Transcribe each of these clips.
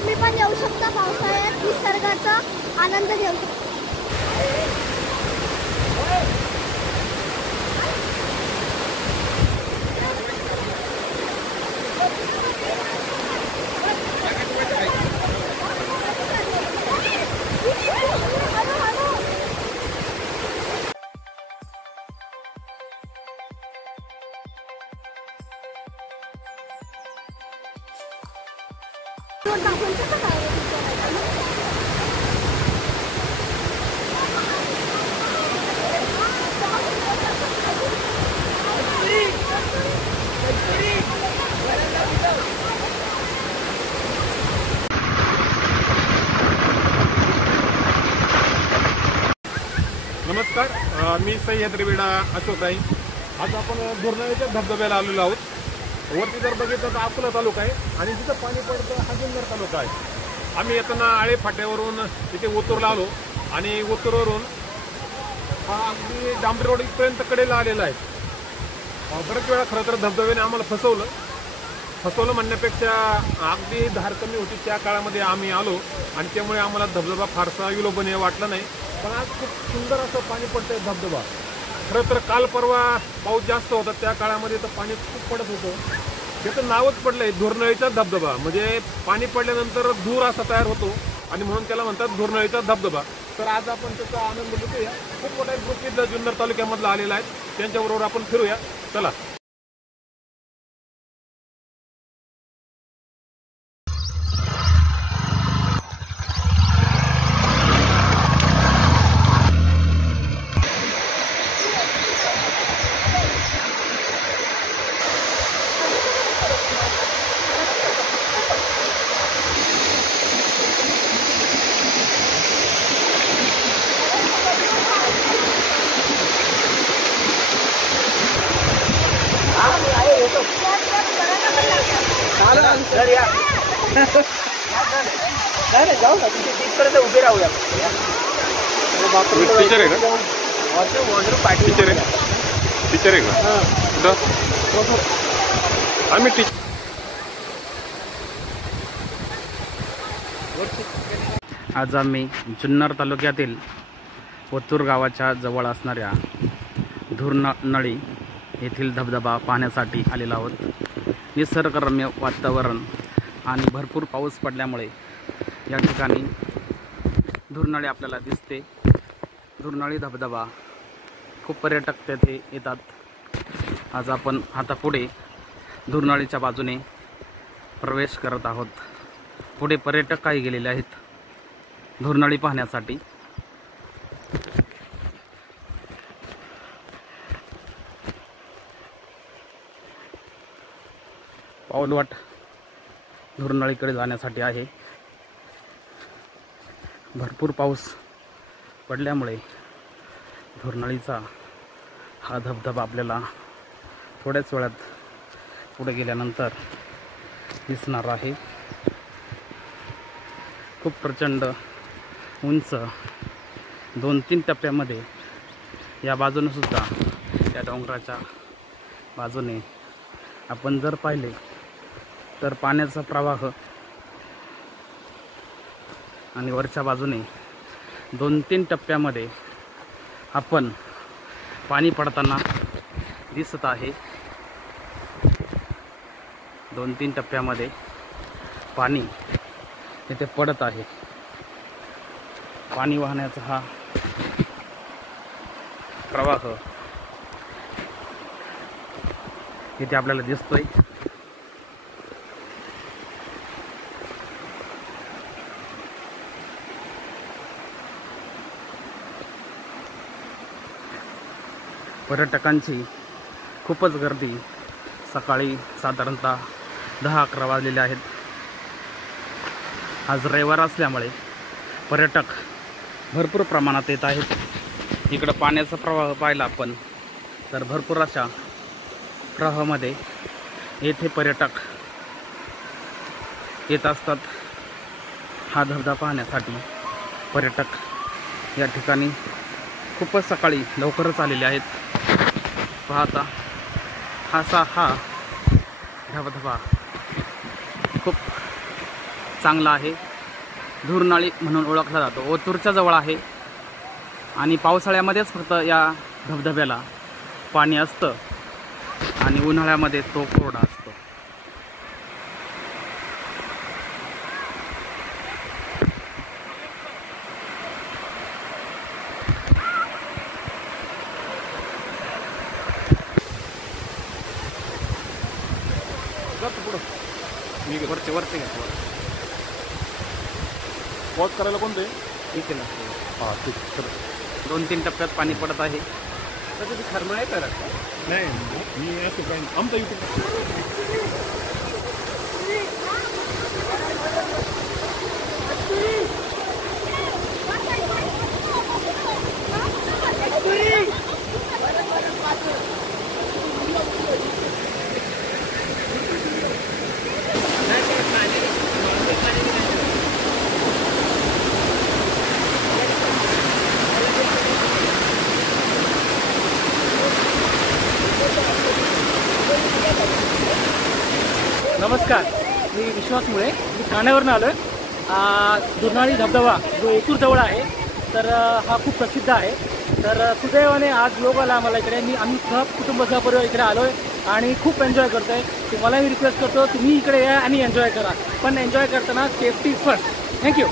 तुम्ही पण येऊ शकता पावसाळ्यात निसर्गाचा आनंद घेऊ शकता। नमस्कार, मी सह्याद्री वेडा अशोकराई। आज आपण धुरनाळ्याच्या धबधब्याला आलेलो आहोत। वरती जर बघितलं तर अकोला तालुका आहे आणि जिथं पाणी पडतं हा जुन्नर तालुका आहे। आम्ही येताना आळे फाट्यावरून तिथे ओतूरला आलो आणि ओतूरवरून हा अगदी डांबरी रोड इथपर्यंत कडेला आलेला आहे। बरेच वेळा खरं तर धबधब्याने आम्हाला फसवलं म्हणण्यापेक्षा अगदी धार कमी होती त्या काळामध्ये आम्ही आलो आणि त्यामुळे आम्हाला धबधबा फारसा विलोभनीय वाटला नाही। पण आज खूप सुंदर असं पाणी पडतंय धबधबा। खरं तर काल परवा पाऊस जास्त होता त्या काळामध्ये तर पाणी खूप पडत होतं। त्याचं नावच पडलंय धुरनाळीचा धबधबा, म्हणजे पाणी पडल्यानंतर धूर असा तयार होतो आणि म्हणून त्याला म्हणतात धुरनाळीचा धबधबा। तर आज आपण त्याचा आनंद घेऊया। खूप मोठा ग्रुप इथं जुन्नर तालुक्यामधला आलेला आहे, त्यांच्याबरोबर आपण फिरूया, चला। जाऊ ना तिथपर्यंत उभे राहूया। टीचर आहे का? टीचर आहे का? आम्ही टीचर। आज आम्ही जुन्नर तालुक्यातील ओतूर गावाच्या जवळ असणाऱ्या धुरनाळी येथील धबधबा पाहण्यासाठी आलेलो आहोत। निसर्गरम्य वातावरण आणि भरपूर पाऊस पडल्यामुळे या ठिकाणी धुरनाळी आपल्याला दिसते। धुरनाळी धबधबा खूप पर्यटक तेथे येतात। आज आपण आता पुढे धुरनाळीच्या बाजूने प्रवेश करत आहोत। पुढे पर्यटक काही गेलेले आहेत धुरनाळी पाहण्यासाठी। पाऊलवाट धुरनाळीकडे जाण्यासाठी आहे। भरपूर पाऊस पडल्यामुळे धुरनाळीचा हा धबधबा आपल्याला थोड्याच वेळात पुढे गेल्यानंतर दिसणार आहे। खूप प्रचंड उंच 2-3 टप्प्यामध्ये या बाजूने सुद्धा त्या डोंगराच्या बाजूने आपण जर पाहिले तर पाण्याचा प्रवाह आणि वरच्या बाजूने 2-3 टप्प्यामध्ये आपण पाणी पडताना दिसत आहे। 2-3 टप्प्यामध्ये पाणी इथे पडत आहे। पाणी वाहण्याचा हा प्रवाह इथे आपल्याला दिसतोय। पर्यटकांची खूपच गर्दी सकाळी साधारणतः 10-11 वाजलेले आहेत। आज रविवार असल्यामुळे पर्यटक भरपूर प्रमाणात येत आहेत। इकडं पाण्याचा प्रवाह पाहिला आपण तर भरपूर अशा प्रवाहामध्ये येथे पर्यटक येत असतात। हा धबधबा पाहण्यासाठी पर्यटक या ठिकाणी खूपच सकाळी लवकरच आलेले आहेत। पाहता हा धबधबा खूप चांगला आहे. धुरनाळी म्हणून ओळखला जातो. ओतूरच्या जवळ आहे आणि पावसाळ्यामध्येच फक्त या धबधब्याला पाणी असतं आणि उन्हाळ्यामध्ये तो कोरडा असतो. मी वरचे वरचे घेतो. पॉज करायला कोणते ठीक आहे ना. हां ठीक. 2-3 टप्प्यात पाणी पडत आहे. त्याची खरमळ आहे तर नाही मी असं काही आमचा युट्यूब नमस्कार, मी विश्वास मुळे. मी ठाण्यावरून आलो आहे. धुरनाळी धबधबा जो ओतूरजवळ आहे, तर हा खूप प्रसिद्ध आहे. तर सुदैवाने आज योग आला आम्हाला इकडे. आम्ही सब कुटुंबासह इकडे आलो आहे आणि खूप एन्जॉय करतो आहे. तुम्हाला मी रिक्वेस्ट करतो, तुम्ही इकडे या आणि एन्जॉय करा. पण एन्जॉय करताना सेफ्टी फर्स्ट. थँक्यू.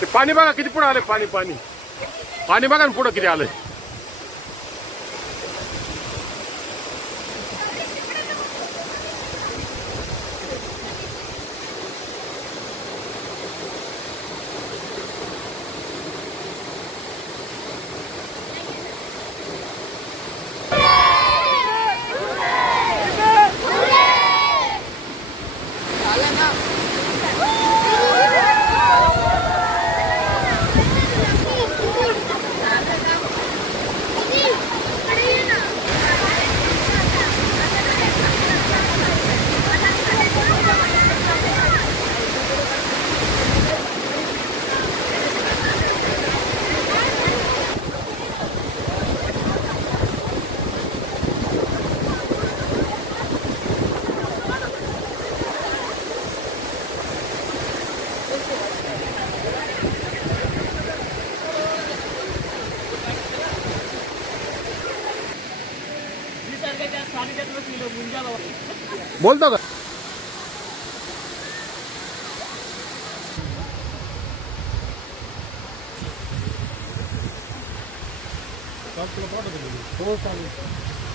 ते पाणी बघा किती पुढे आले. पाणी पाणी पाणी बघा ना पुढं किती आलंय. बोलतो का हो चालेल.